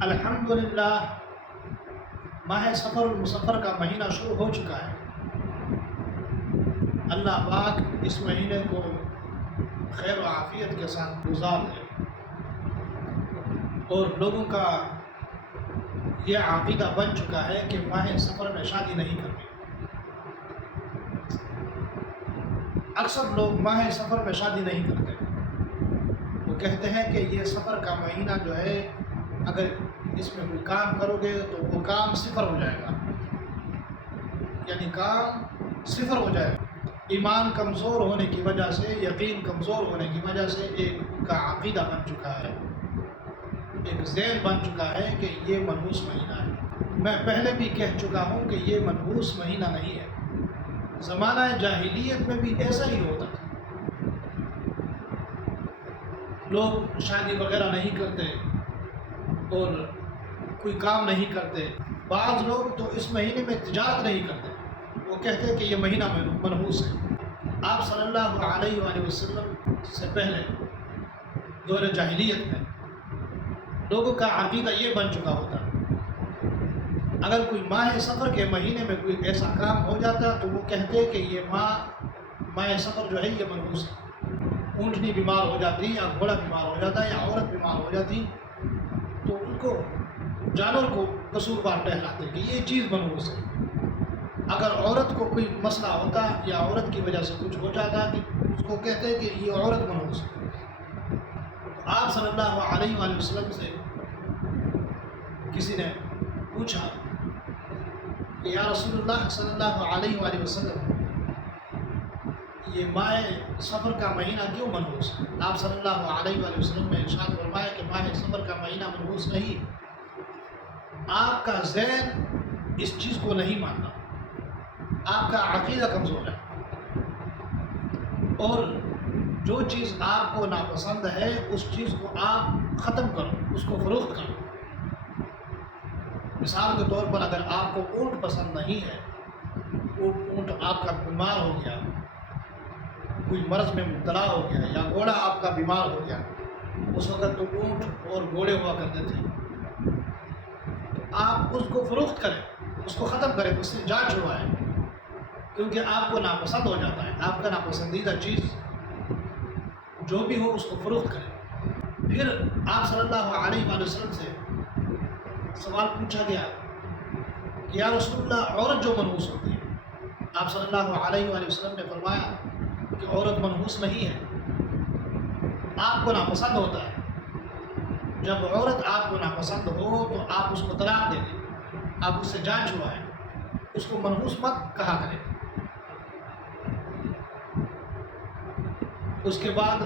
الحمدللہ ماہ سفر المسفر کا مہینہ شروع ہو چکا ہے۔ اللہ پاک اس مہینے کو خیر و عافیت کے ساتھ گزار دے اور لوگوں کا یہ عقیدہ بن چکا ہے کہ ماہ سفر میں شادی نہیں کرنی۔ اکثر لوگ ماہ سفر میں شادی نہیں کرتے، وہ کہتے ہیں کہ یہ سفر کا مہینہ جو ہے اگر اس میں کوئی کام کرو گے تو وہ کام صفر ہو جائے گا، یعنی کام صفر ہو جائے گا۔ ایمان کمزور ہونے کی وجہ سے، یقین کمزور ہونے کی وجہ سے ایک ان کا عقیدہ بن چکا ہے، ایک ذہن بن چکا ہے کہ یہ منحوس مہینہ ہے۔ میں پہلے بھی کہہ چکا ہوں کہ یہ منحوس مہینہ نہیں ہے۔ زمانہ جاہلیت میں بھی ایسا ہی ہوتا تھا، لوگ شادی وغیرہ نہیں کرتے اور کوئی کام نہیں کرتے۔ بعض لوگ تو اس مہینے میں تجارت نہیں کرتے، وہ کہتے کہ یہ مہینہ منحوس ہے۔ آپ صلی اللہ علیہ وآلہ وسلم سے پہلے دور جاہلیت میں لوگوں کا عقیدہ یہ بن چکا ہوتا، اگر کوئی ماہ سفر کے مہینے میں کوئی ایسا کام ہو جاتا تو وہ کہتے کہ یہ ماہ سفر جو ہے یہ منحوس ہے۔ اونٹنی بیمار ہو جاتی یا گھوڑا بیمار ہو جاتا یا عورت بیمار ہو جاتی تو ان کو جانور کو قصوروار ٹھہراتے کہ یہ چیز منحوس ہے۔ اگر عورت کو کوئی مسئلہ ہوتا یا عورت کی وجہ سے کچھ ہو جاتا کہ اس کو کہتے کہ یہ عورت منحوس ہے۔ آپ صلی اللہ علیہ وآلہ وسلم سے کسی نے پوچھا کہ یا رسول اللہ صلی اللہ علیہ وآلہ وسلم، یہ ماہ سفر کا مہینہ کیوں منحوس ہے؟ آپ صلی اللہ علیہ وآلہ وسلم نے ارشاد فرمایا کہ ماہ سفر کا مہینہ منحوس نہیں، آپ کا ذہن اس چیز کو نہیں مانتا، آپ کا عقیدہ کمزور ہے، اور جو چیز آپ کو ناپسند ہے اس چیز کو آپ ختم کرو، اس کو فروخت کرو۔ مثال کے طور پر اگر آپ کو اونٹ پسند نہیں ہے، اونٹ آپ کا بیمار ہو گیا، کوئی مرض میں مبتلا ہو گیا، یا گھوڑا آپ کا بیمار ہو گیا، اس وقت تو اونٹ اور گھوڑے ہوا کرتے تھے، تو آپ اس کو فروخت کریں، اس کو ختم کریں، اس سے جان چھڑوائیں، کیونکہ آپ کو ناپسند ہو جاتا ہے۔ آپ کا ناپسندیدہ چیز جو بھی ہو اس کو فروخت کریں۔ پھر آپ صلی اللہ علیہ وآلہ وسلم سے سوال پوچھا گیا کہ یا رسول اللہ، عورت جو منحوس ہوتی ہے، آپ صلی اللہ علیہ وآلہ وسلم نے فرمایا کہ عورت منحوس نہیں ہے، آپ کو ناپسند ہوتا ہے۔ جب عورت آپ کو ناپسند ہو تو آپ اس کو طلاق دے دیں، آپ اس سے جان چھڑوائیں، اس کو منحوس مت کہا کریں۔ اس کے بعد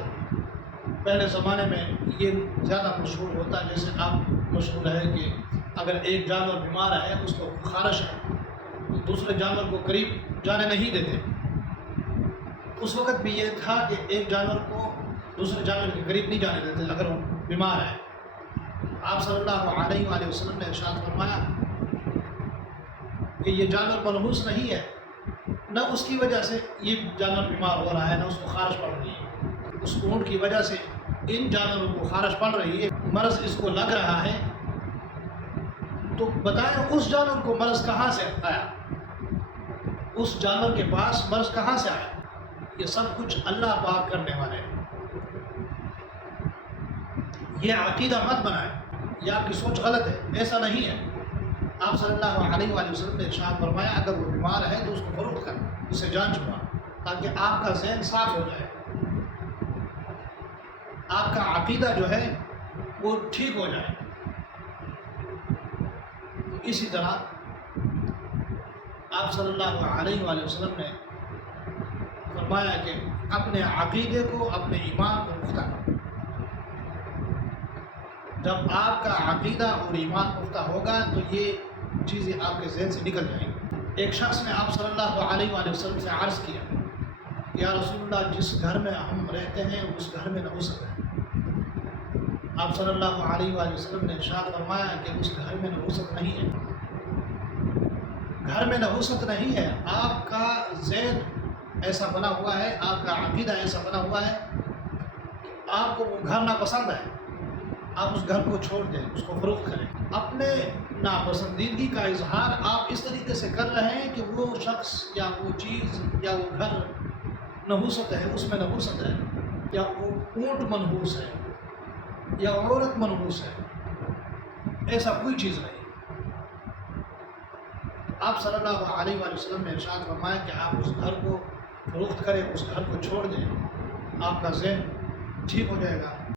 پہلے زمانے میں یہ زیادہ مشہور ہوتا، جیسے آپ مشہور ہے کہ اگر ایک جانور بیمار ہے، اس کو خارش ہے، تو دوسرے جانور کو قریب جانے نہیں دیتے۔ اس وقت بھی یہ تھا کہ ایک جانور کو دوسرے جانور کے قریب نہیں جانے دیتے اگر وہ بیمار ہے۔ آپ صلی اللہ علیہ وآلہ وسلم نے ارشاد فرمایا کہ یہ جانور منحوس نہیں ہے، نہ اس کی وجہ سے یہ جانور بیمار ہو رہا ہے، نہ اس کو خارش پڑ رہی ہے۔ اس اونٹ کی وجہ سے ان جانوروں کو خارش پڑ رہی ہے، مرض اس کو لگ رہا ہے، تو بتائیں اس جانور کو مرض کہاں سے آیا؟ اس جانور کے پاس مرض کہاں سے آیا؟ یہ سب کچھ اللہ پاک کرنے والے ہیں۔ یہ عقیدہ مت بنائیں، یہ آپ کی سوچ غلط ہے، ایسا نہیں ہے۔ آپ صلی اللہ علیہ وآلہ وسلم نے ارشاد فرمایا اگر وہ بیمار ہے تو اس کو فروخت کر، اس سے جان چھڑا، تاکہ آپ کا ذہن صاف ہو جائے، آپ کا عقیدہ جو ہے وہ ٹھیک ہو جائے۔ اسی طرح آپ صلی اللہ علیہ وآلہ وسلم نے فرمایا کہ اپنے عقیدے کو، اپنے ایمان کو پختہ کرو۔ جب آپ کا عقیدہ اور ایمان پختہ ہوگا تو یہ چیزیں آپ کے ذہن سے نکل جائیں گی۔ ایک شخص نے آپ صلی اللہ علیہ وآلہ وسلم سے عرض کیا کہ یا رسول اللہ، جس گھر میں ہم رہتے ہیں اس گھر میں نحوست ہے۔ آپ صلی اللہ علیہ وآلہ وسلم نے ارشاد فرمایا کہ اس گھر میں نحوست نہیں ہے، گھر میں نحوست نہیں ہے، آپ کا ذہن ایسا بنا ہوا ہے، آپ کا عقیدہ ایسا بنا ہوا ہے کہ آپ کو وہ گھر ناپسند ہے، آپ اس گھر کو چھوڑ دیں، اس کو فروخت کریں۔ اپنے ناپسندیدگی کا اظہار آپ اس طریقے سے کر رہے ہیں کہ وہ شخص یا وہ چیز یا وہ گھر نحوست ہے، اس میں نحوست ہے، یا وہ اونٹ منحوس ہے یا عورت منحوس ہے، ایسا کوئی چیز نہیں۔ آپ صلی اللہ علیہ وآلہ وسلم نے ارشاد فرمایا کہ آپ اس گھر کو فروخت کریں، اس گھر کو چھوڑ دیں، آپ کا ذہن ٹھیک ہو جائے گا۔